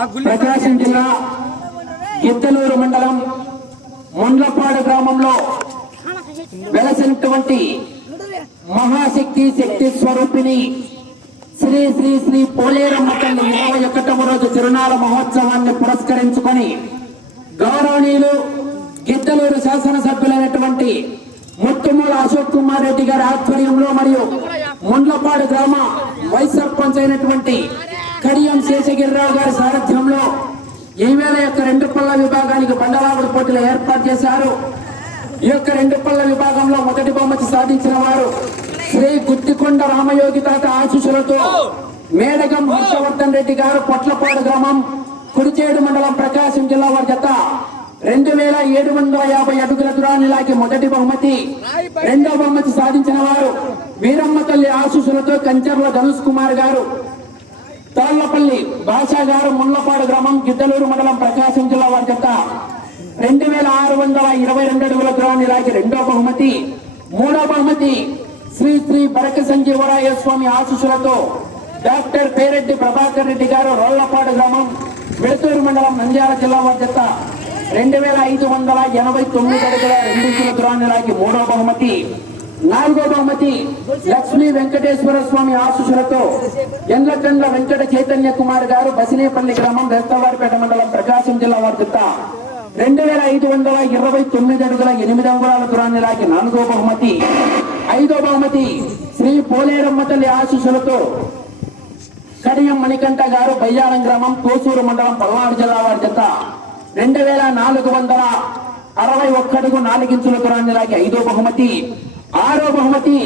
ప్రకాశం జిల్లా గిద్దలూరు మండలం ముండ్లపాడు గ్రామంలో వెలసినటువంటి మహాశక్తి శక్తి స్వరూపిణి శ్రీ శ్రీ శ్రీ పోలేరమ్మ తల్లి ఇరవై ఒకటవ రోజు తిరునాళ మహోత్సవాన్ని పురస్కరించుకొని గౌరవనీయులు గిద్దలూరు శాసనసభ్యులైనటువంటి ముత్తుమూల అశోక్ కుమార్ రెడ్డి గారి ఆధ్వర్యంలో మరియు ముండ్లపాడు గ్రామ వైస్ సర్పంచ్ అయినటువంటి కడియం శేషగిరిరావు గారి సారథ్యంలో ఈ యొక్క రెండు పళ్ళ విభాగానికి బండలాగుడు పోటీలు ఏర్పాటు చేశారు. ఈ యొక్క రెండు పళ్ళ విభాగంలో మొదటి బహుమతి సాధించిన వారు శ్రీ గుత్తికొండ రామయోగి తాత ఆశీస్సులతో మేడగం హర్షవర్ధన్ రెడ్డి గారు పొట్లపాడు గ్రామం కుడిచేడు మండలం ప్రకాశం జిల్లా వారి జత రెండు వేల ఏడు వందల యాభై అడుగుల దూరాన్ని లాగి మొదటి బహుమతి రెండో బహుమతి సాధించిన వారు వీరమ్మ తల్లి ఆశీస్సులతో కంచర్ల ధనుష్ కుమార్ గారు తోళ్ళపల్లి భాషా గారు ముళ్ళపాడు గ్రామం గిద్దలూరు మండలం ప్రకాశం జిల్లా వారి జత రెండు వేల ఆరు వందల ఇరవై రెండు అడుగుల దూరాన్ని లాగి రెండో బహుమతి మూడో బహుమతి శ్రీ శ్రీ బరక సంజీవరాయ స్వామి ఆశీస్సులతో డాక్టర్ పేరెడ్డి ప్రభాకర్ రెడ్డి గారు రోళ్ళపాడు గ్రామం వెళతూరు మండలం నంద్యాల జిల్లా వారి జత రెండు వేల ఐదు వందల ఎనభై తొమ్మిది అడుగుల రెండు కిలో దూరాన్ని లాగి మూడో బహుమతి నాలుగో బహుమతి లక్ష్మీ వెంకటేశ్వర స్వామి ఆశీస్సులతో ఎండ్లకండ్ల వెంకట చైతన్య కుమార్ గారు బసినేపల్లి గ్రామం వేస్తవారిపేట మండలం ప్రకాశం జిల్లా వారి రెండు వేల ఐదు వందల ఇరవై తొమ్మిది అడుగుల ఎనిమిది అంగుళాల దూరాన్ని లాగి నాలుగో బహుమతి. ఐదో బహుమతి శ్రీ పోలేరమ్మ తల్లి ఆశీస్సులతో కడియం మణికంఠ గారు బయ్యారం గ్రామం కోసూరు మండలం పల్నాడు జిల్లా వారి జత రెండు వేల నాలుగు వందల అరవై ఒక్కడుగు నాలుగించుల దూరాన్ని లాగి ఐదో బహుమతి ఆరో బహుమతి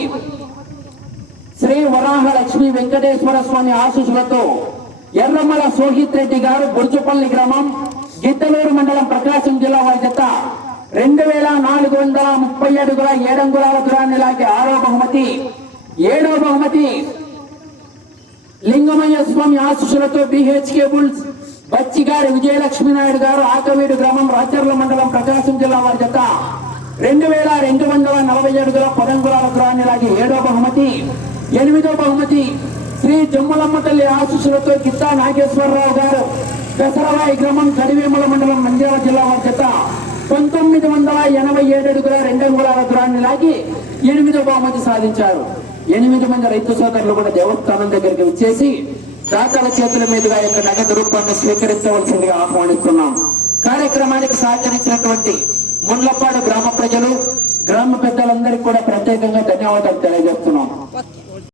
శ్రీ వరాహ లక్ష్మి వెంకటేశ్వర స్వామి ఆశీస్సులతో ఎర్రమల సోహిత్ రెడ్డి గారు బుర్జుపల్లి గ్రామం గిద్దలూరు మండలం ప్రకాశం జిల్లా వారి జత రెండు వేల నాలుగు వందల ముప్పై అడుగుల ఏడంగుళాల దూరాన్ని లాగే ఆరో బహుమతి ఏడో బహుమతి లింగమయ్య స్వామి ఆశీస్సులతో బిహెచ్ కేబుల్స్ బచ్చిగారి విజయలక్ష్మి విజయలక్ష్మీనాయుడు గారు ఆకవీడు గ్రామం రాచర్ల మండలం ప్రకాశం జిల్లా వారి రెండు వేల రెండు వందల నలభై అడుగుల పదంగుల దూరాన్ని లాగి ఏడో బహుమతి ఎనిమిదో బహుమతి శ్రీ జమ్ములమ్మ తల్లి ఆశీస్సులతో గిత్తా నాగేశ్వరరావు గారు దసరవాయి గ్రామం కడివేముల మండలం నంద్యాల జిల్లా వారి చేత పంతొమ్మిది వందల ఎనభై ఏడు అడుగుల రెండంగుల దూరాన్ని లాగి ఎనిమిదో బహుమతి సాధించారు. ఎనిమిది మంది రైతు సోదరులు కూడా దేవస్థానం దగ్గరికి వచ్చేసి దాతల చేతుల మీదుగా యొక్క నగదు రూపాన్ని స్వీకరించవలసిందిగా ఆహ్వానిస్తున్నాం. కార్యక్రమానికి సహకరించినటువంటి మున్లపాడు గ్రామ ప్రజలు గ్రామ పెద్దలందరికీ కూడా ప్రత్యేకంగా ధన్యవాదాలు తెలియజేస్తున్నాం.